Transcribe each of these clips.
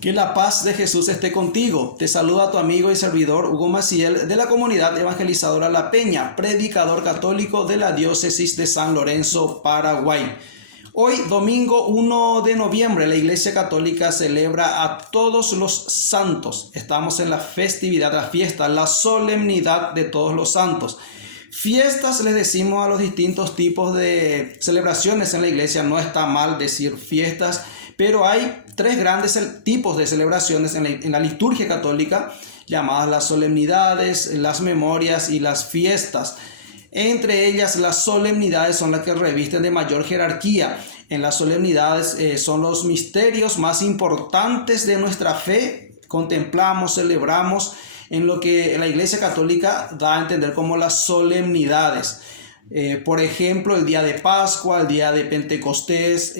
Que la paz de Jesús esté contigo. Te saluda tu amigo y servidor Hugo Maciel de la comunidad evangelizadora La Peña, predicador católico de la diócesis de San Lorenzo, Paraguay. Hoy, domingo 1 de noviembre, la Iglesia Católica celebra a todos los santos. Estamos en la festividad, la fiesta, la solemnidad de todos los santos. Fiestas les decimos a los distintos tipos de celebraciones en la iglesia. No está mal decir fiestas, pero hay tres grandes tipos de celebraciones en la liturgia católica, llamadas las solemnidades, las memorias y las fiestas. Entre ellas, las solemnidades son las que revisten de mayor jerarquía. En las solemnidades son los misterios más importantes de nuestra fe. Contemplamos, celebramos en lo que la Iglesia Católica da a entender como las solemnidades. Por ejemplo, el día de Pascua, el día de Pentecostés,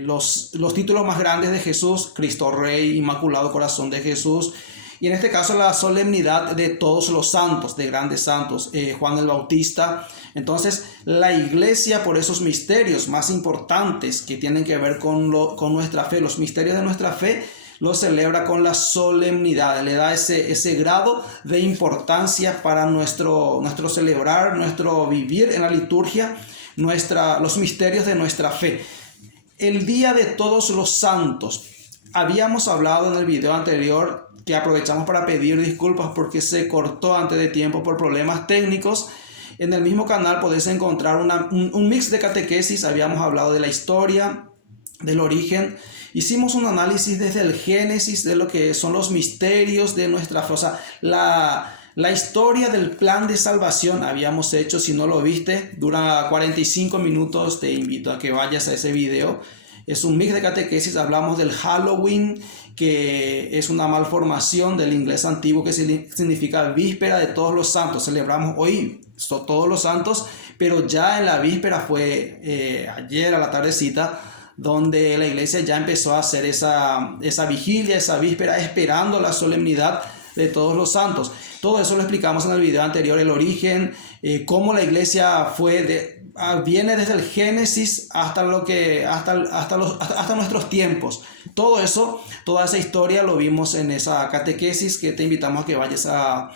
los títulos más grandes de Jesús: Cristo Rey, Inmaculado Corazón de Jesús. Y en este caso la solemnidad de todos los santos, de grandes santos, Juan el Bautista. Entonces la iglesia, por esos misterios más importantes que tienen que ver con nuestra fe, los misterios de nuestra fe, lo celebra con la solemnidad, le da ese grado de importancia para nuestro celebrar, nuestro vivir en la liturgia, los misterios de nuestra fe. El Día de Todos los Santos. Habíamos hablado en el video anterior, que aprovechamos para pedir disculpas porque se cortó antes de tiempo por problemas técnicos. En el mismo canal podéis encontrar un mix de catequesis. Habíamos hablado de la historia, del origen. Hicimos un análisis desde el Génesis de lo que son los misterios de nuestra fe. O sea, la historia del plan de salvación habíamos hecho. Si no lo viste, dura 45 minutos. Te invito a que vayas a ese video. Es un mix de catequesis. Hablamos del Halloween, que es una malformación del inglés antiguo que significa víspera de todos los santos. Celebramos hoy todos los santos, pero ya en la víspera fue ayer a la tardecita, donde la iglesia ya empezó a hacer esa vigilia, esa víspera, esperando la solemnidad de todos los santos. Todo eso lo explicamos en el video anterior, el origen, cómo la iglesia viene desde el Génesis hasta nuestros tiempos. Todo eso, toda esa historia lo vimos en esa catequesis que te invitamos a que vayas a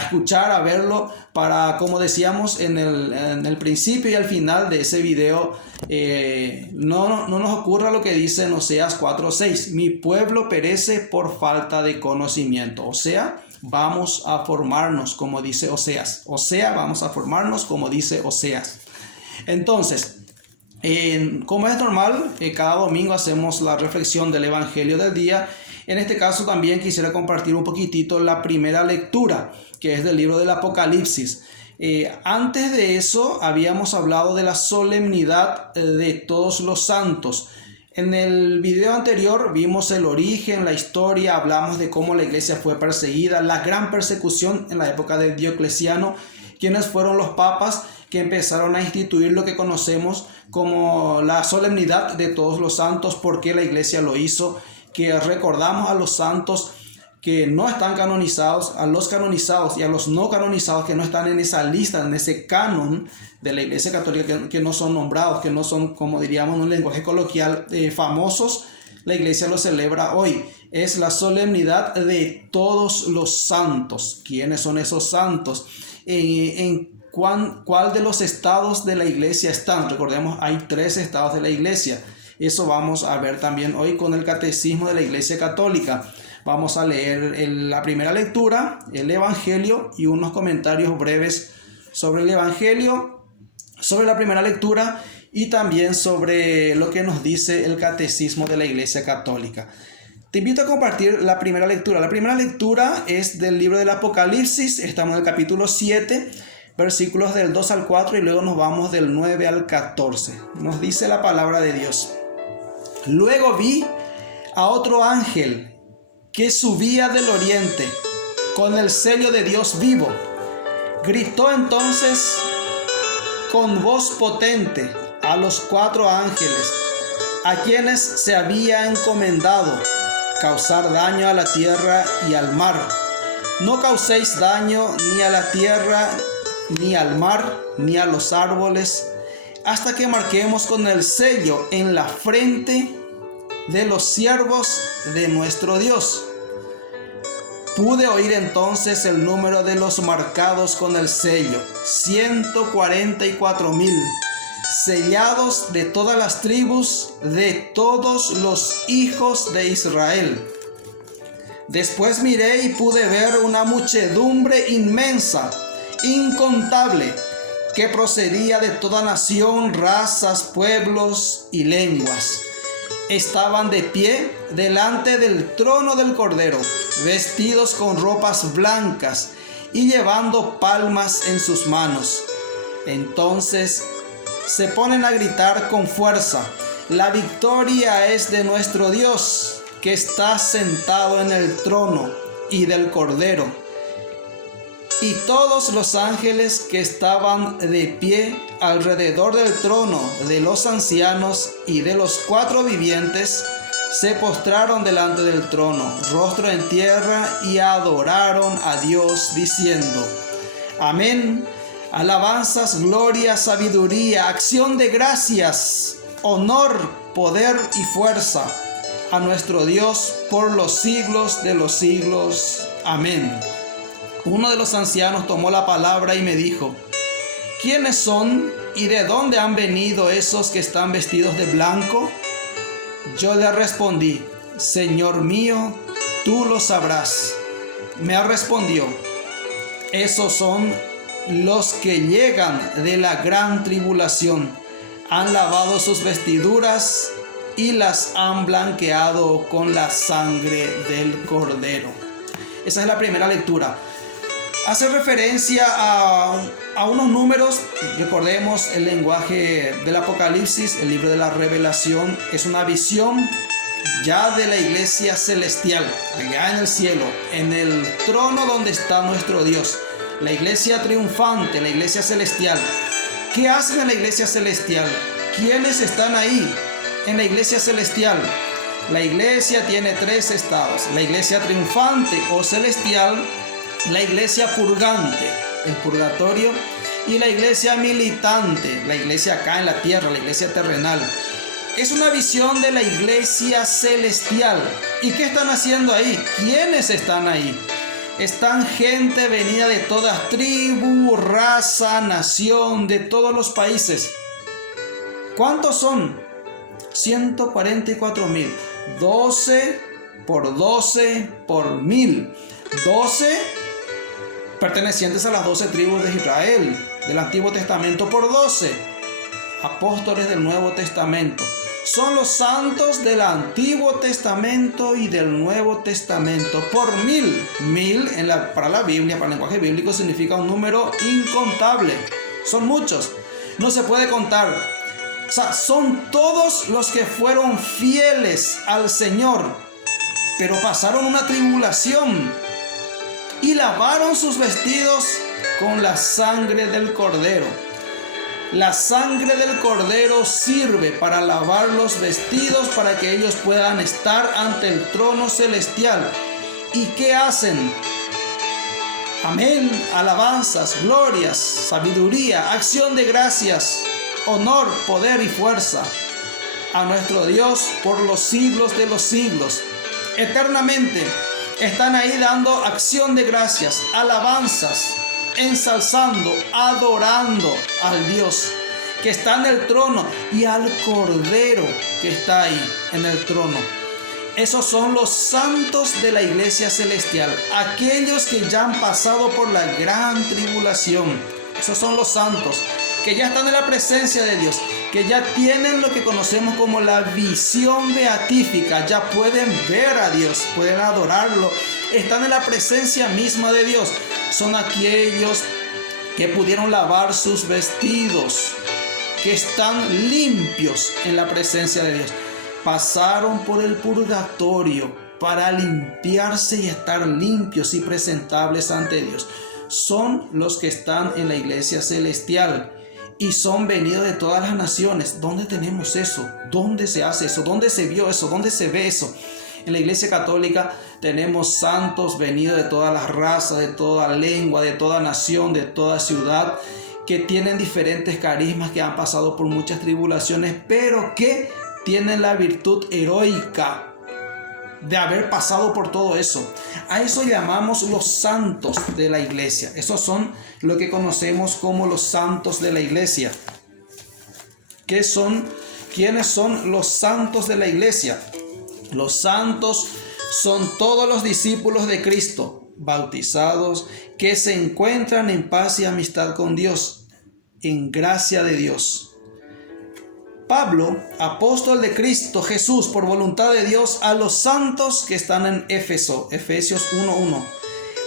escuchar, a verlo, para, como decíamos en el principio y al final de ese video, no nos ocurra lo que dice en Oseas 4:6: mi pueblo perece por falta de conocimiento. O sea, vamos a formarnos como dice Oseas. Vamos a formarnos como dice Oseas. Entonces, como es normal, cada domingo hacemos la reflexión del Evangelio del día. En este caso también quisiera compartir un poquitito la primera lectura, que es del libro del Apocalipsis. Antes de eso habíamos hablado de la solemnidad de todos los santos. En el video anterior vimos el origen, la historia, hablamos de cómo la iglesia fue perseguida, la gran persecución en la época de Diocleciano, quienes fueron los papas que empezaron a instituir lo que conocemos como la solemnidad de todos los santos. ¿Por qué la iglesia lo hizo? Que recordamos a los santos que no están canonizados, a los canonizados y a los no canonizados que no están en esa lista, en ese canon de la Iglesia Católica, que no son nombrados, que no son, como diríamos en un lenguaje coloquial, famosos. La iglesia lo celebra hoy. Es la solemnidad de todos los santos. ¿Quiénes son esos santos? ¿Cuál de los estados de la iglesia están? Recordemos, hay 3 estados de la iglesia. Eso vamos a ver también hoy con el Catecismo de la Iglesia Católica. Vamos a leer la primera lectura, el Evangelio, y unos comentarios breves sobre el Evangelio, sobre la primera lectura y también sobre lo que nos dice el Catecismo de la Iglesia Católica. Te invito a compartir la primera lectura. La primera lectura es del libro del Apocalipsis. Estamos en el capítulo 7, versículos del 2 al 4, y luego nos vamos del 9 al 14. Nos dice la palabra de Dios: luego vi a otro ángel que subía del oriente con el sello de Dios vivo. Gritó entonces con voz potente a los 4 ángeles, a quienes se había encomendado causar daño a la tierra y al mar: no causéis daño ni a la tierra, ni al mar, ni a los árboles, hasta que marquemos con el sello en la frente de los siervos de nuestro Dios. Pude oír entonces el número de los marcados con el sello, 144,000, sellados de todas las tribus, de todos los hijos de Israel. Después miré y pude ver una muchedumbre inmensa, incontable, que procedía de toda nación, razas, pueblos y lenguas. Estaban de pie delante del trono del Cordero, vestidos con ropas blancas y llevando palmas en sus manos. Entonces se ponen a gritar con fuerza: la victoria es de nuestro Dios, que está sentado en el trono, y del Cordero. Y todos los ángeles que estaban de pie alrededor del trono, de los ancianos y de los 4 vivientes, se postraron delante del trono, rostro en tierra, y adoraron a Dios diciendo: Amén. Alabanzas, gloria, sabiduría, acción de gracias, honor, poder y fuerza a nuestro Dios por los siglos de los siglos. Amén. Uno de los ancianos tomó la palabra y me dijo: ¿quiénes son y de dónde han venido esos que están vestidos de blanco? Yo le respondí: Señor mío, tú lo sabrás. Me respondió: esos son los que llegan de la gran tribulación. Han lavado sus vestiduras y las han blanqueado con la sangre del Cordero. Esa es la primera lectura. Hace referencia a unos números. Recordemos el lenguaje del Apocalipsis, el libro de la Revelación. Es una visión ya de la iglesia celestial, allá en el cielo, en el trono donde está nuestro Dios. La iglesia triunfante, la iglesia celestial. ¿Qué hacen en la iglesia celestial? ¿Quiénes están ahí en la iglesia celestial? La iglesia tiene 3 estados: la iglesia triunfante o celestial, la iglesia purgante, el purgatorio, y la iglesia militante, la iglesia acá en la tierra, la iglesia terrenal. Es una visión de la iglesia celestial. ¿Y qué están haciendo ahí? ¿Quiénes están ahí? Están gente venida de todas tribu, raza, nación, de todos los países. ¿Cuántos son? 144,000. 12 por 12 por 1000. 12 pertenecientes a las 12 tribus de Israel, del Antiguo Testamento, por 12 apóstoles del Nuevo Testamento. Son los santos del Antiguo Testamento y del Nuevo Testamento, por 1000. 1000 para la Biblia, para el lenguaje bíblico, significa un número incontable. Son muchos, no se puede contar. O sea, son todos los que fueron fieles al Señor, pero pasaron una tribulación y lavaron sus vestidos con la sangre del Cordero. La sangre del Cordero sirve para lavar los vestidos, para que ellos puedan estar ante el trono celestial. ¿Y qué hacen? Amén, alabanzas, glorias, sabiduría, acción de gracias, honor, poder y fuerza a nuestro Dios por los siglos de los siglos. Eternamente están ahí dando acción de gracias, alabanzas, ensalzando, adorando al Dios que está en el trono y al Cordero que está ahí en el trono. Esos son los santos de la iglesia celestial, aquellos que ya han pasado por la gran tribulación. Esos son los santos que ya están en la presencia de Dios, que ya tienen lo que conocemos como la visión beatífica, ya pueden ver a Dios, pueden adorarlo, están en la presencia misma de Dios. Son aquellos que pudieron lavar sus vestidos, que están limpios en la presencia de Dios. Pasaron por el purgatorio para limpiarse y estar limpios y presentables ante Dios. Son los que están en la iglesia celestial y son venidos de todas las naciones. ¿Dónde tenemos eso? ¿Dónde se hace eso? ¿Dónde se vio eso? ¿Dónde se ve eso? En la iglesia católica tenemos santos venidos de todas las razas, de toda lengua, de toda nación, de toda ciudad, que tienen diferentes carismas, que han pasado por muchas tribulaciones, pero que tienen la virtud heroica de haber pasado por todo eso. A eso llamamos los santos de la iglesia. Esos son lo que conocemos como los santos de la iglesia. ¿Quiénes son los santos de la iglesia? Los santos son todos los discípulos de Cristo, bautizados, que se encuentran en paz y amistad con Dios, en gracia de Dios. Pablo, apóstol de Cristo Jesús por voluntad de Dios, a los santos que están en Éfeso, Efesios 1:1.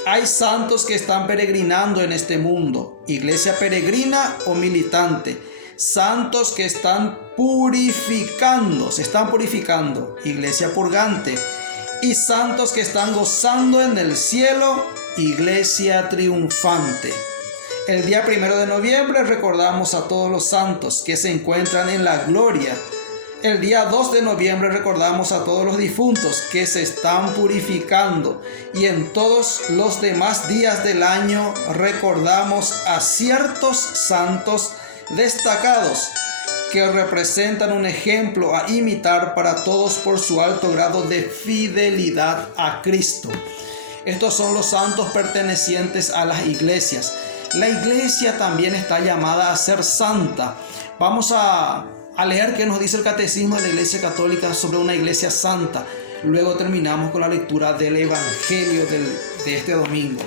Hay santos que están peregrinando en este mundo, iglesia peregrina o militante. Santos que están purificando, se están purificando, iglesia purgante. Y santos que están gozando en el cielo, iglesia triunfante. El día 1 de noviembre recordamos a todos los santos que se encuentran en la gloria. El día 2 de noviembre recordamos a todos los difuntos que se están purificando. Y en todos los demás días del año recordamos a ciertos santos destacados que representan un ejemplo a imitar para todos por su alto grado de fidelidad a Cristo. Estos son los santos pertenecientes a las iglesias. La iglesia también está llamada a ser santa. Vamos a leer qué nos dice el Catecismo de la Iglesia Católica sobre una iglesia santa. Luego terminamos con la lectura del Evangelio de este domingo.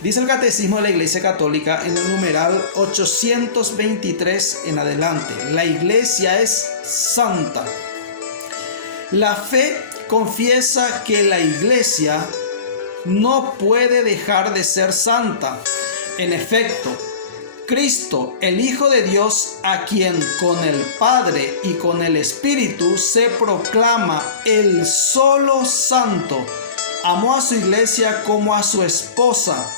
Dice el Catecismo de la Iglesia Católica en el numeral 823 en adelante: la iglesia es santa. La fe confiesa que la iglesia no puede dejar de ser santa. En efecto, Cristo, el Hijo de Dios, a quien con el Padre y con el Espíritu se proclama el solo santo, amó a su iglesia como a su esposa.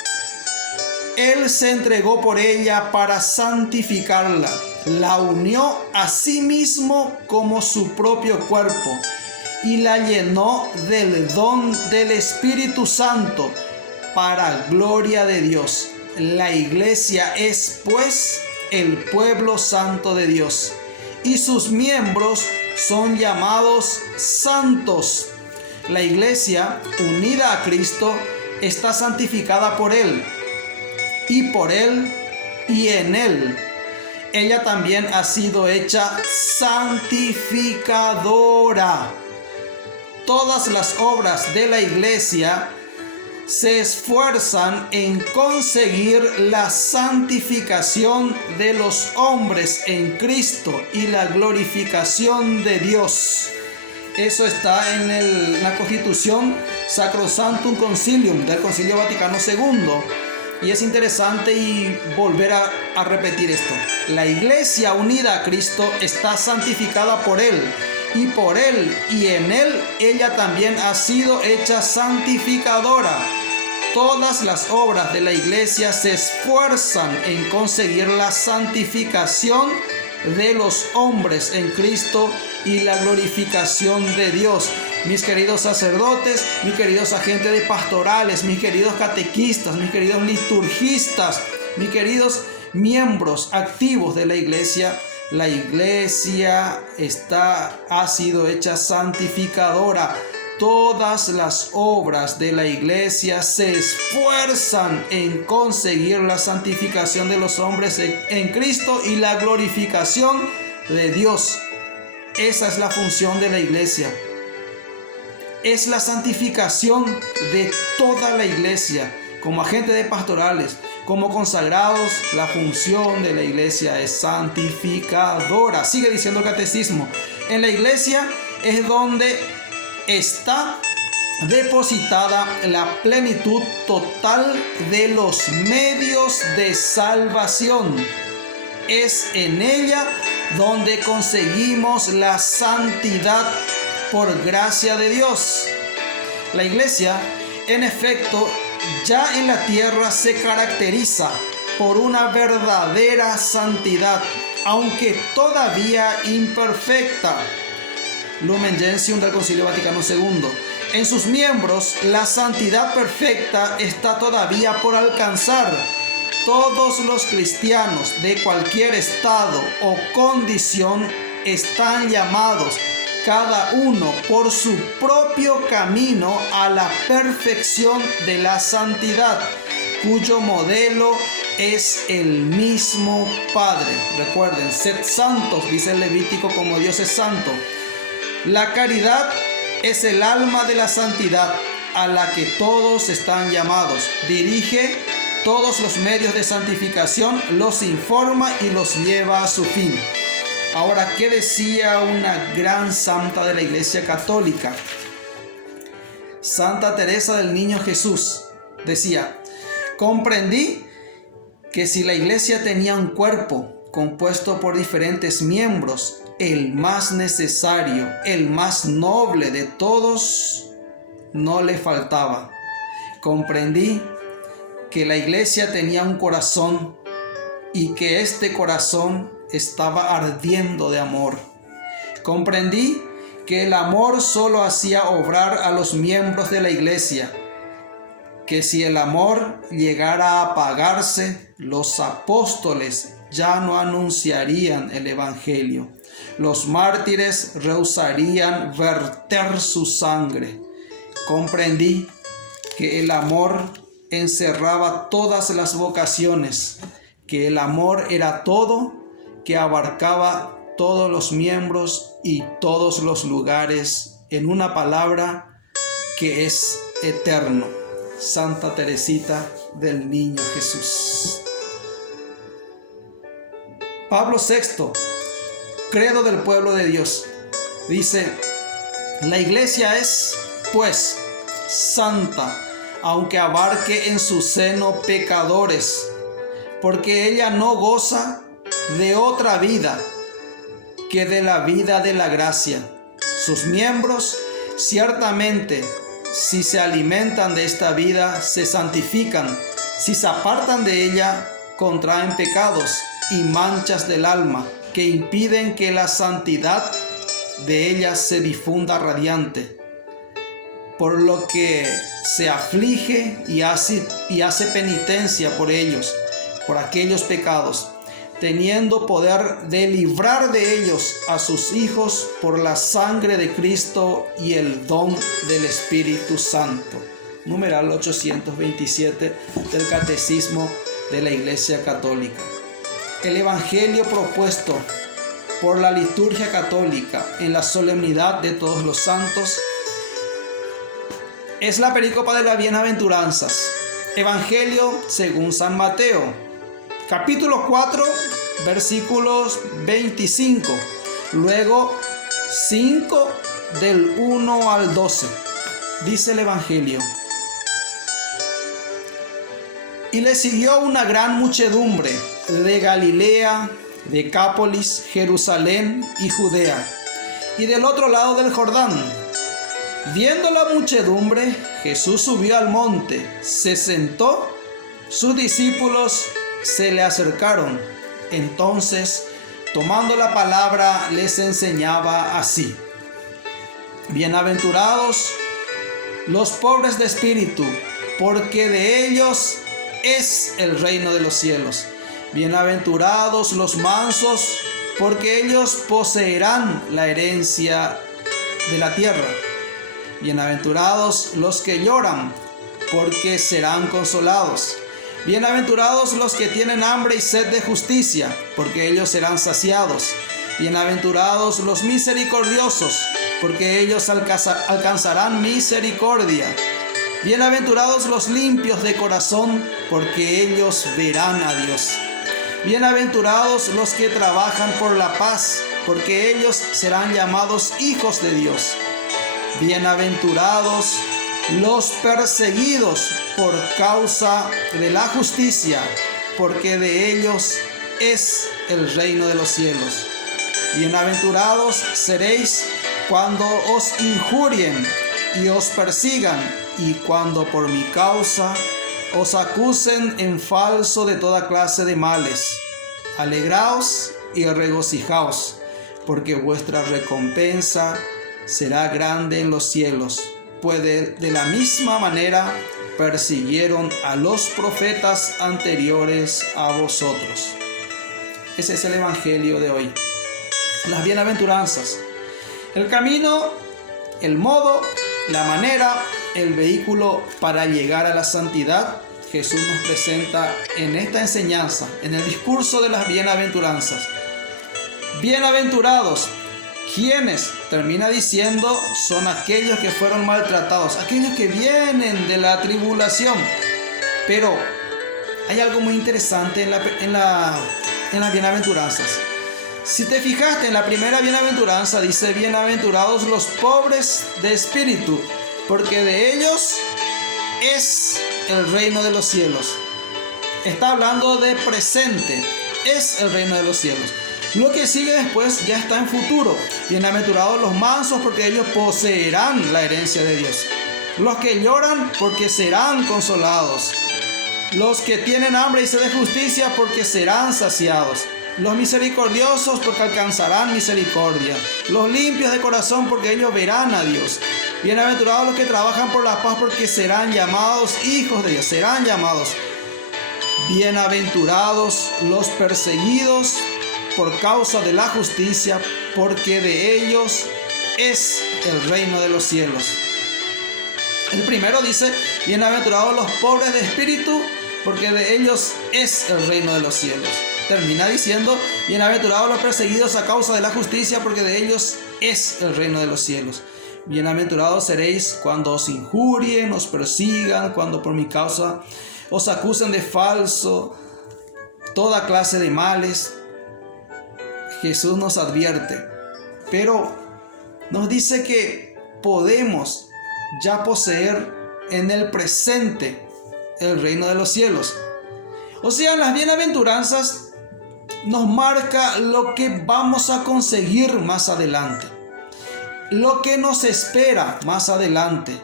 Él se entregó por ella para santificarla, la unió a sí mismo como su propio cuerpo y la llenó del don del Espíritu Santo para gloria de Dios. La iglesia es, pues, el pueblo santo de Dios, y sus miembros son llamados santos. La iglesia, unida a Cristo, está santificada por Él, y por Él, y en Él. Ella también ha sido hecha santificadora. Todas las obras de la iglesia se esfuerzan en conseguir la santificación de los hombres en Cristo y la glorificación de Dios. Eso está en la Constitución Sacrosanctum Concilium del Concilio Vaticano II. Y es interesante y volver a repetir esto. La iglesia unida a Cristo está santificada por Él. Y por Él y en Él, ella también ha sido hecha santificadora. Todas las obras de la iglesia se esfuerzan en conseguir la santificación de los hombres en Cristo y la glorificación de Dios. Mis queridos sacerdotes, mis queridos agentes de pastorales, mis queridos catequistas, mis queridos liturgistas, mis queridos miembros activos de la iglesia ha sido hecha santificadora. Todas las obras de la iglesia se esfuerzan en conseguir la santificación de los hombres en Cristo y la glorificación de Dios. Esa es la función de la iglesia. Es la santificación de toda la iglesia. Como agentes de pastorales, como consagrados, la función de la iglesia es santificadora. Sigue diciendo el catecismo. En la iglesia es donde está depositada la plenitud total de los medios de salvación. Es en ella donde conseguimos la santidad por gracia de Dios. La iglesia, en efecto, ya en la tierra se caracteriza por una verdadera santidad, aunque todavía imperfecta. Lumen Gentium del Concilio Vaticano II. En sus miembros, la santidad perfecta está todavía por alcanzar. Todos los cristianos de cualquier estado o condición están llamados cada uno por su propio camino a la perfección de la santidad, cuyo modelo es el mismo Padre. Recuerden, sed santos, dice el Levítico, como Dios es santo. La caridad es el alma de la santidad a la que todos están llamados. Dirige todos los medios de santificación, los informa y los lleva a su fin. Ahora, ¿qué decía una gran santa de la Iglesia Católica? Santa Teresa del Niño Jesús decía: comprendí que si la Iglesia tenía un cuerpo compuesto por diferentes miembros, el más necesario, el más noble de todos, no le faltaba. Comprendí que la Iglesia tenía un corazón y que este corazón estaba ardiendo de amor. Comprendí que el amor solo hacía obrar a los miembros de la Iglesia, que si el amor llegara a apagarse, los apóstoles ya no anunciarían el Evangelio. Los mártires rehusarían verter su sangre. Comprendí que el amor encerraba todas las vocaciones, que el amor era todo, que abarcaba todos los miembros y todos los lugares, en una palabra, que es eterno. Santa Teresita del Niño Jesús. Pablo VI, credo del pueblo de Dios, dice: la Iglesia es, pues, santa, aunque abarque en su seno pecadores, porque ella no goza de otra vida que de la vida de la gracia. Sus miembros, ciertamente, si se alimentan de esta vida, se santifican. Si se apartan de ella, contraen pecados y manchas del alma que impiden que la santidad de ella se difunda radiante. Por lo que se aflige y hace penitencia por ellos, por aquellos pecados, teniendo poder de librar de ellos a sus hijos por la sangre de Cristo y el don del Espíritu Santo. Numeral 827 del Catecismo de la Iglesia Católica. El Evangelio propuesto por la liturgia católica en la solemnidad de todos los santos es la perícopa de las bienaventuranzas. Evangelio según San Mateo, capítulo 4, versículos 25, luego 5 del 1 al 12. Dice el Evangelio: y le siguió una gran muchedumbre de Galilea, Decápolis, Jerusalén y Judea, y del otro lado del Jordán. Viendo la muchedumbre, Jesús subió al monte, se sentó, sus discípulos se le acercaron. Entonces, tomando la palabra, les enseñaba así: bienaventurados los pobres de espíritu, porque de ellos es el reino de los cielos. Bienaventurados los mansos, porque ellos poseerán la herencia de la tierra. Bienaventurados los que lloran, porque serán consolados. Bienaventurados los que tienen hambre y sed de justicia, porque ellos serán saciados. Bienaventurados los misericordiosos, porque ellos alcanzarán misericordia. Bienaventurados los limpios de corazón, porque ellos verán a Dios. Bienaventurados los que trabajan por la paz, porque ellos serán llamados hijos de Dios. Bienaventurados los perseguidos por causa de la justicia, porque de ellos es el reino de los cielos. Bienaventurados seréis cuando os injurien y os persigan, y cuando por mi causa os acusen en falso de toda clase de males. Alegraos y regocijaos, porque vuestra recompensa será grande en los cielos, pues de la misma manera persiguieron a los profetas anteriores a vosotros. Ese es el Evangelio de hoy. Las bienaventuranzas. El camino, el modo, la manera, el vehículo para llegar a la santidad, Jesús nos presenta en esta enseñanza, en el discurso de las bienaventuranzas. Bienaventurados, quienes, termina diciendo, son aquellos que fueron maltratados, aquellos que vienen de la tribulación. Pero hay algo muy interesante en las bienaventuranzas. Si te fijaste en la primera bienaventuranza, dice: bienaventurados los pobres de espíritu, porque de ellos es el reino de los cielos. Está hablando de presente, es el reino de los cielos. Lo que sigue después ya está en futuro. Bienaventurados los mansos, porque ellos poseerán la herencia de Dios. Los que lloran, porque serán consolados. Los que tienen hambre y sed de justicia, porque serán saciados. Los misericordiosos, porque alcanzarán misericordia. Los limpios de corazón, porque ellos verán a Dios. Bienaventurados los que trabajan por la paz, porque serán llamados hijos de Dios. Serán llamados. Bienaventurados los perseguidos por causa de la justicia, porque de ellos es el reino de los cielos. El primero dice: bienaventurados los pobres de espíritu, porque de ellos es el reino de los cielos. Termina diciendo: bienaventurados los perseguidos a causa de la justicia, porque de ellos es el reino de los cielos. Bienaventurados seréis cuando os injurien, os persigan, cuando por mi causa os acusen de falso, toda clase de males. Jesús nos advierte, pero nos dice que podemos ya poseer en el presente el reino de los cielos. O sea, en las bienaventuranzas nos marca lo que vamos a conseguir más adelante, lo que nos espera más adelante.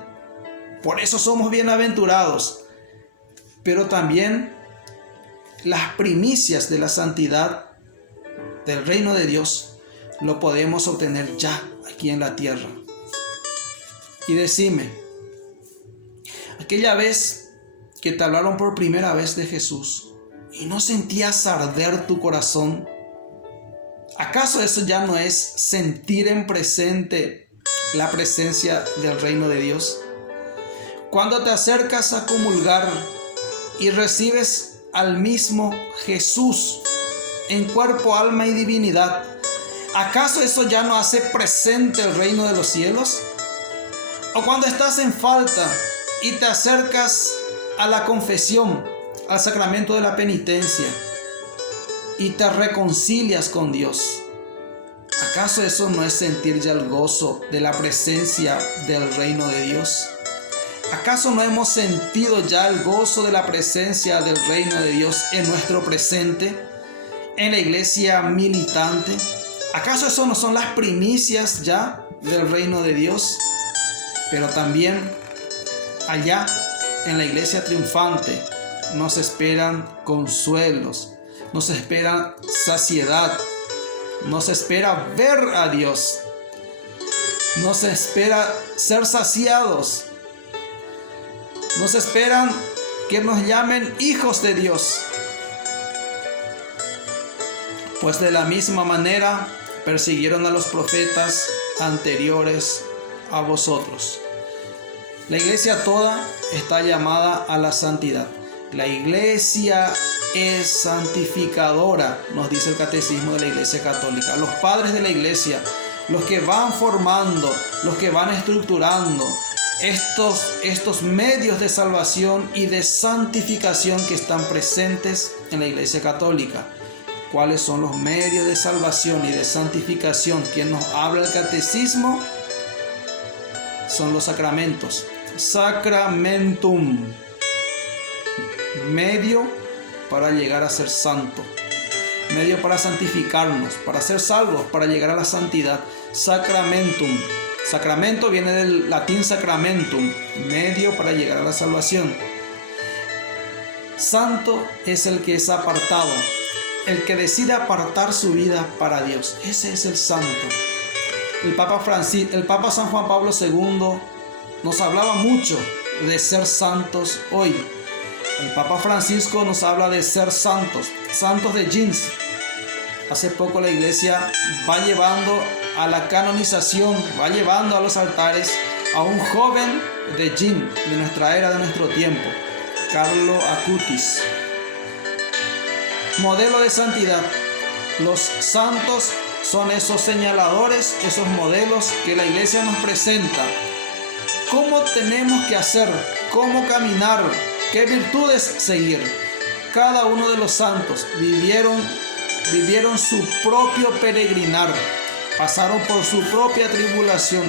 Por eso somos bienaventurados. Pero también las primicias de la santidad del reino de Dios lo podemos obtener ya aquí en la tierra. Y decime, aquella vez que te hablaron por primera vez de Jesús y no sentías arder tu corazón, ¿acaso eso ya no es sentir en presente la presencia del reino de Dios? Cuando te acercas a comulgar y recibes al mismo Jesús en cuerpo, alma y divinidad, ¿acaso eso ya no hace presente el reino de los cielos? O cuando estás en falta y te acercas a la confesión, al sacramento de la penitencia, y te reconcilias con Dios, ¿acaso eso no es sentir ya el gozo de la presencia del reino de Dios? ¿Acaso no hemos sentido ya el gozo de la presencia del reino de Dios en nuestro presente, en la iglesia militante? ¿Acaso eso no son las primicias ya del reino de Dios? Pero también allá en la iglesia triunfante nos esperan consuelos, nos espera saciedad, nos espera ver a Dios, nos espera ser saciados, nos esperan que nos llamen hijos de Dios. Pues de la misma manera persiguieron a los profetas anteriores a vosotros. La iglesia toda está llamada a la santidad. La iglesia es santificadora, nos dice el catecismo de la Iglesia Católica. Los padres de la iglesia, los que van formando, los que van estructurando estos medios de salvación y de santificación que están presentes en la Iglesia Católica. ¿Cuáles son los medios de salvación y de santificación? ¿Quién nos habla el catecismo? Son los sacramentos. Sacramentum, medio para llegar a ser santo, medio para santificarnos, para ser salvos, para llegar a la santidad. Sacramentum, sacramento viene del latín sacramentum, medio para llegar a la salvación. Santo es el que es apartado, el que decide apartar su vida para Dios. Ese es el santo. El Papa San Juan Pablo II nos hablaba mucho de ser santos hoy. El Papa Francisco nos habla de ser santos, santos de jeans. Hace poco la iglesia va llevando a la canonización, va llevando a los altares a un joven de Jin, de nuestra era, de nuestro tiempo, Carlo Acutis. Modelo de santidad. Los santos son esos señaladores, esos modelos que la iglesia nos presenta. ¿Cómo tenemos que hacer? ¿Cómo caminar? ¿Qué virtudes seguir? Cada uno de los santos vivieron su propio peregrinar, pasaron por su propia tribulación,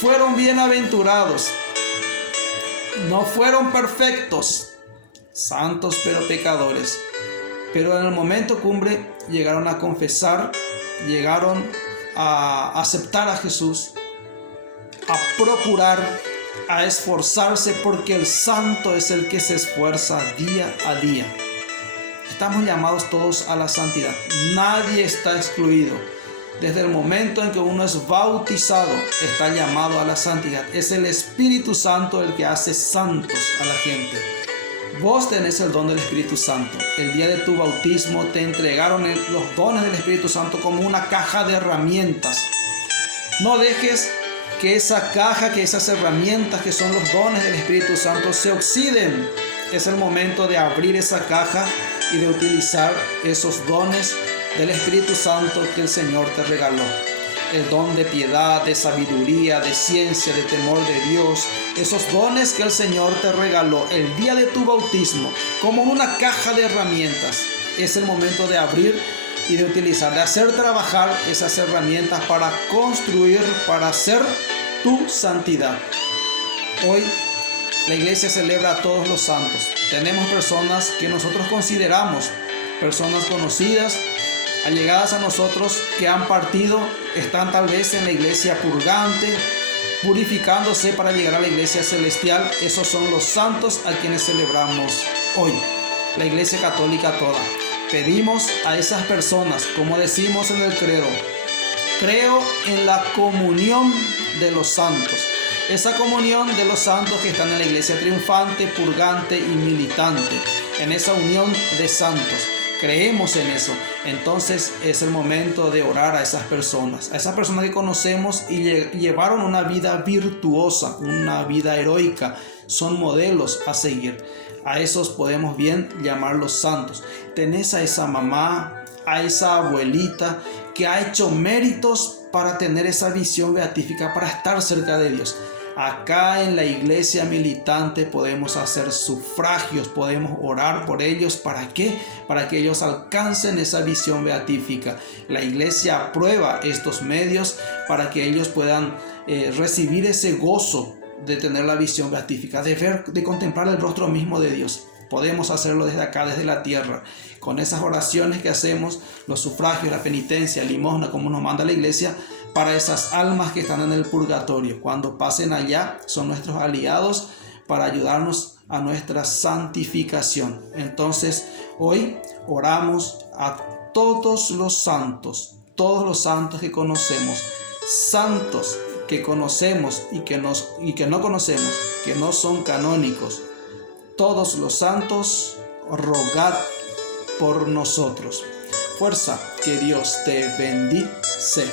fueron bienaventurados, no fueron perfectos, santos pero pecadores, pero en el momento cumbre llegaron a confesar, llegaron a aceptar a Jesús, a procurar, a esforzarse, porque el santo es el que se esfuerza día a día. Estamos llamados todos a la santidad, nadie está excluido. Desde el momento en que uno es bautizado, está llamado a la santidad. Es el Espíritu Santo el que hace santos a la gente. Vos tenés el don del Espíritu Santo. El día de tu bautismo te entregaron los dones del Espíritu Santo como una caja de herramientas. No dejes que esa caja, que esas herramientas que son los dones del Espíritu Santo se oxiden. Es el momento de abrir esa caja y de utilizar esos dones del Espíritu Santo que el Señor te regaló. El don de piedad, de sabiduría, de ciencia, de temor de Dios. Esos dones que el Señor te regaló el día de tu bautismo como una caja de herramientas. Es el momento de abrir y de utilizar, de hacer trabajar esas herramientas para construir, para hacer tu santidad. Hoy la iglesia celebra a todos los santos. Tenemos personas que nosotros consideramos personas conocidas, allegadas a nosotros, que han partido, están tal vez en la iglesia purgante, purificándose para llegar a la iglesia celestial. Esos son los santos a quienes celebramos hoy, la iglesia católica toda. Pedimos a esas personas, como decimos en el credo, creo en la comunión de los santos. Esa comunión de los santos que están en la iglesia triunfante, purgante y militante, en esa unión de santos. Creemos en eso. Entonces es el momento de orar a esas personas que conocemos y llevaron una vida virtuosa, una vida heroica. Son modelos a seguir. A esos podemos bien llamarlos santos. Tenés a esa mamá, a esa abuelita que ha hecho méritos para tener esa visión beatífica, para estar cerca de Dios. Acá en la iglesia militante podemos hacer sufragios, podemos orar por ellos. ¿Para qué? Para que ellos alcancen esa visión beatífica. La iglesia aprueba estos medios para que ellos puedan recibir ese gozo de tener la visión beatífica, de ver, de contemplar el rostro mismo de Dios. Podemos hacerlo desde acá, desde la tierra, con esas oraciones que hacemos, los sufragios, la penitencia, limosna, como nos manda la iglesia, para esas almas que están en el purgatorio. Cuando pasen allá, son nuestros aliados para ayudarnos a nuestra santificación. Entonces, hoy oramos a todos los santos que conocemos, santos que conocemos y que no conocemos, que no son canónicos. Todos los santos, rogad por nosotros. Fuerza, que Dios te bendice.